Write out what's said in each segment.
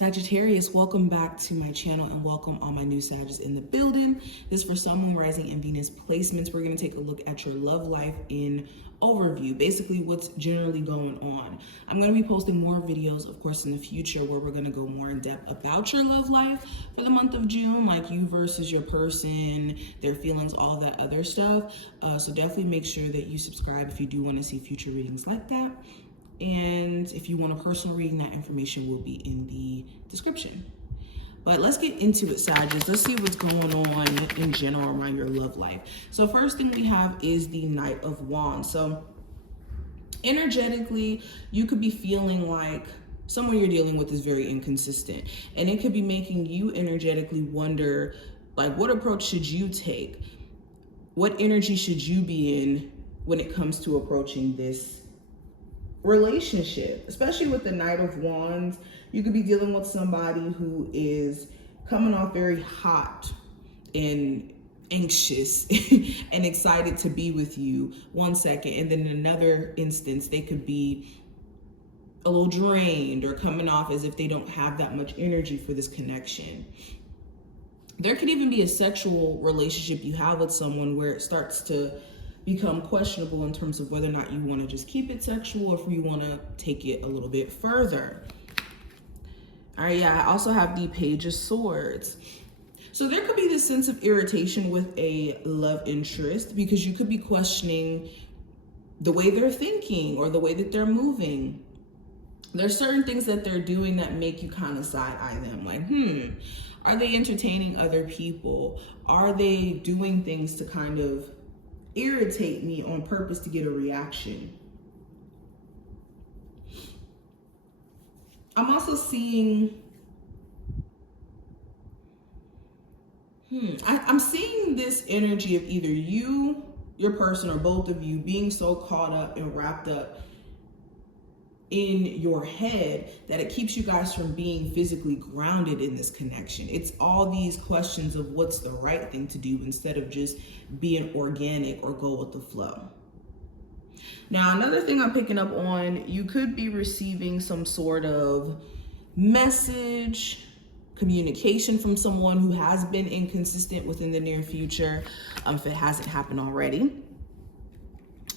Sagittarius, welcome back to my channel and welcome all my new Sagittarius in the building. This is for Sun, Moon, Rising, and Venus placements. We're going to take a look at your love life in overview, basically what's generally going on. I'm going to be posting more videos, of course, in the future where we're going to go more in depth about your love life for the month of June, like you versus your person, their feelings, all that other stuff. So definitely make sure that you subscribe if you do want to see future readings like that. And if you want a personal reading, that information will be in the description. But let's get into it, Sagittarius. Let's see what's going on in general around your love life. So first thing we have is the Knight of Wands. So energetically, you could be feeling like someone you're dealing with is very inconsistent. And it could be making you energetically wonder, like, what approach should you take? What energy should you be in when it comes to approaching this relationship? Especially with the Knight of Wands, you could be dealing with somebody who is coming off very hot and anxious and excited to be with you one second, and then in another instance they could be a little drained or coming off as if they don't have that much energy for this connection. There could even be a sexual relationship you have with someone where it starts to become questionable in terms of whether or not you want to just keep it sexual or if you want to take it a little bit further. All right, yeah, I also have the Page of Swords. So there could be this sense of irritation with a love interest because you could be questioning the way they're thinking or the way that they're moving. There's certain things that they're doing that make you kind of side-eye them, like, are they entertaining other people? Are they doing things to kind of irritate me on purpose to get a reaction? I'm also seeing, I'm seeing this energy of either you, your person, or both of you being so caught up and wrapped up in your head that it keeps you guys from being physically grounded in this connection. It's all these questions of what's the right thing to do instead of just being organic or go with the flow. Now, another thing I'm picking up on, you could be receiving some sort of message, communication from someone who has been inconsistent within the near future, if it hasn't happened already.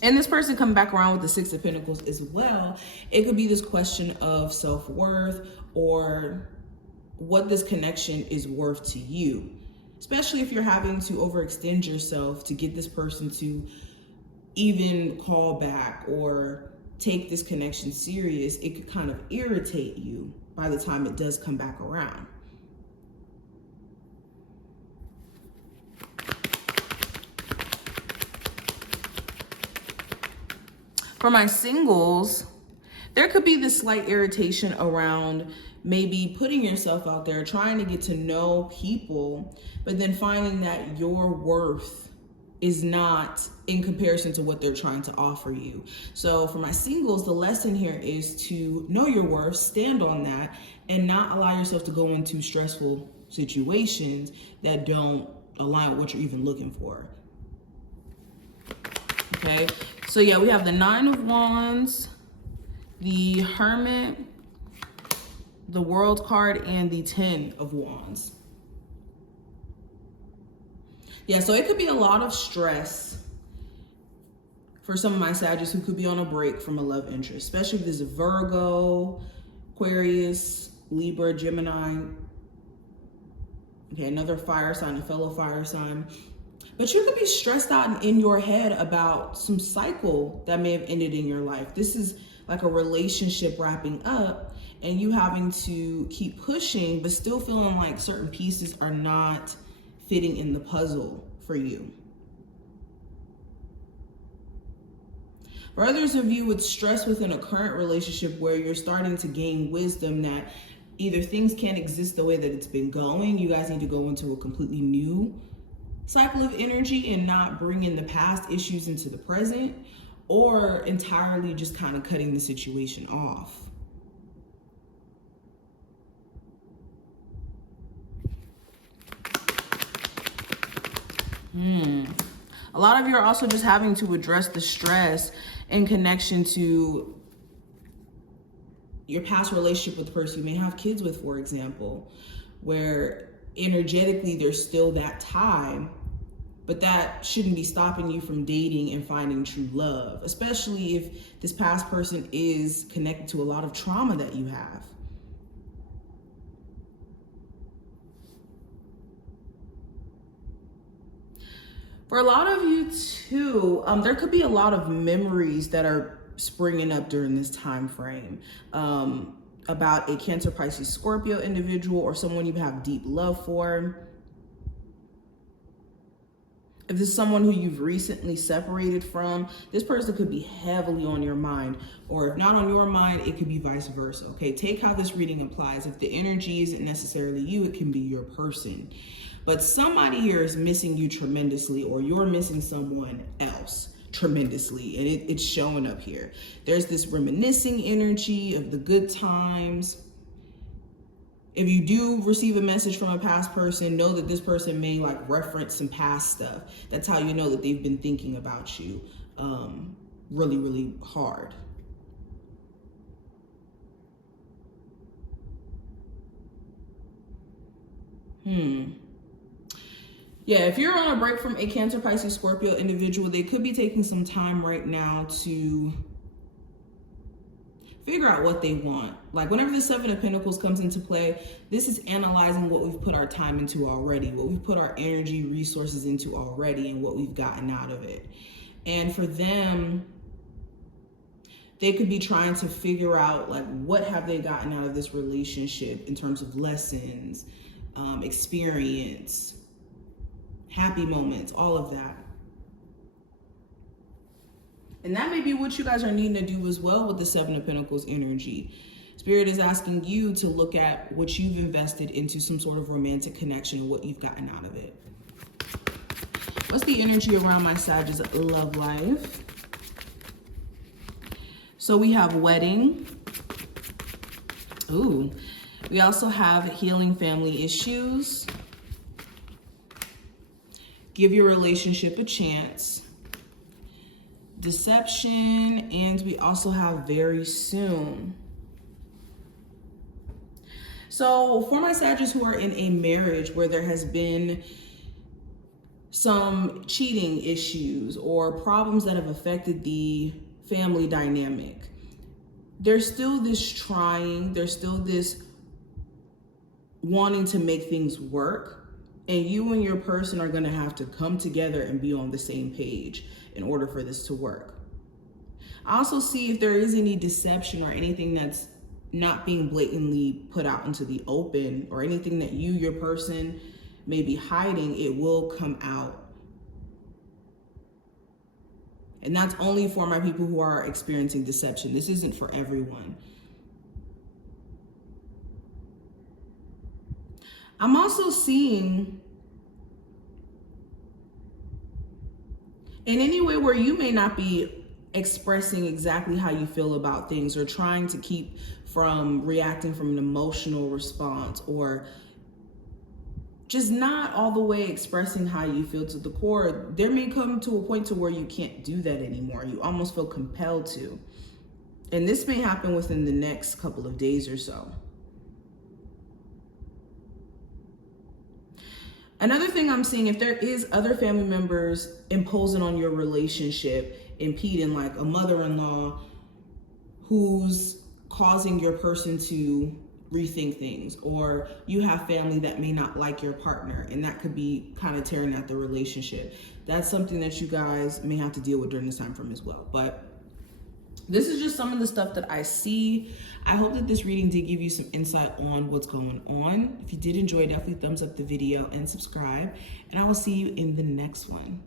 And this person coming back around with the Six of Pentacles as well. It could be this question of self-worth or what this connection is worth to you. Especially if you're having to overextend yourself to get this person to even call back or take this connection serious. It could kind of irritate you by the time it does come back around. For my singles, there could be this slight irritation around maybe putting yourself out there, trying to get to know people, but then finding that your worth is not in comparison to what they're trying to offer you. So for my singles, the lesson here is to know your worth, stand on that, and not allow yourself to go into stressful situations that don't align with what you're even looking for. Okay. So yeah, we have the Nine of Wands, the Hermit, the World card, and the Ten of Wands. Yeah, so it could be a lot of stress for some of my Sagittarius who could be on a break from a love interest, especially if there's a Virgo, Aquarius, Libra, Gemini. Okay, another fire sign, a fellow fire sign. But you could be stressed out in your head about some cycle that may have ended in your life. This is like a relationship wrapping up and you having to keep pushing, but still feeling like certain pieces are not fitting in the puzzle for you. For others of you, it's stress within a current relationship where you're starting to gain wisdom that either things can't exist the way that it's been going. You guys need to go into a completely new cycle of energy and not bring in the past issues into the present, or entirely just kind of cutting the situation off. A lot of you are also just having to address the stress in connection to your past relationship with the person you may have kids with, for example, where energetically there's still that time, but that shouldn't be stopping you from dating and finding true love, especially if this past person is connected to a lot of trauma that you have. For a lot of you too, there could be a lot of memories that are springing up during this time frame about a Cancer, Pisces, Scorpio individual or someone you have deep love for. If this is someone who you've recently separated from, this person could be heavily on your mind, or if not on your mind, it could be vice versa. Okay, take how this reading applies. If the energy isn't necessarily you, it can be your person. But somebody here is missing you tremendously, or you're missing someone else tremendously, and it's showing up here. There's this reminiscing energy of the good times. If you do receive a message from a past person, know that this person may like reference some past stuff. That's how you know that they've been thinking about you really, really hard. Yeah, if you're on a break from a Cancer, Pisces, Scorpio individual, they could be taking some time right now to figure out what they want. Like whenever the Seven of Pentacles comes into play, this is analyzing what we've put our time into already, what we've put our energy, resources into already, and what we've gotten out of it. And for them, they could be trying to figure out like what have they gotten out of this relationship in terms of lessons, experience, happy moments, all of that. And that may be what you guys are needing to do as well with the Seven of Pentacles energy. Spirit is asking you to look at what you've invested into some sort of romantic connection and what you've gotten out of it. What's the energy around my Sag's love life? So we have wedding. Ooh. We also have healing family issues. Give your relationship a chance. Deception, and we also have very soon. So for my Sagittarius who are in a marriage where there has been some cheating issues or problems that have affected the family dynamic, there's still this trying, there's still this wanting to make things work. And you and your person are going to have to come together and be on the same page in order for this to work. I also see if there is any deception or anything that's not being blatantly put out into the open, or anything that you, your person, may be hiding, it will come out. And that's only for my people who are experiencing deception. This isn't for everyone. I'm also seeing in any way where you may not be expressing exactly how you feel about things, or trying to keep from reacting from an emotional response, or just not all the way expressing how you feel to the core. There may come to a point to where you can't do that anymore. You almost feel compelled to. And this may happen within the next couple of days or so. Another thing I'm seeing, if there is other family members imposing on your relationship, impeding, like a mother-in-law who's causing your person to rethink things, or you have family that may not like your partner, and that could be kind of tearing at the relationship. That's something that you guys may have to deal with during this time frame as well. But this is just some of the stuff that I see. I hope that this reading did give you some insight on what's going on. If you did enjoy, definitely thumbs up the video and subscribe. And I will see you in the next one.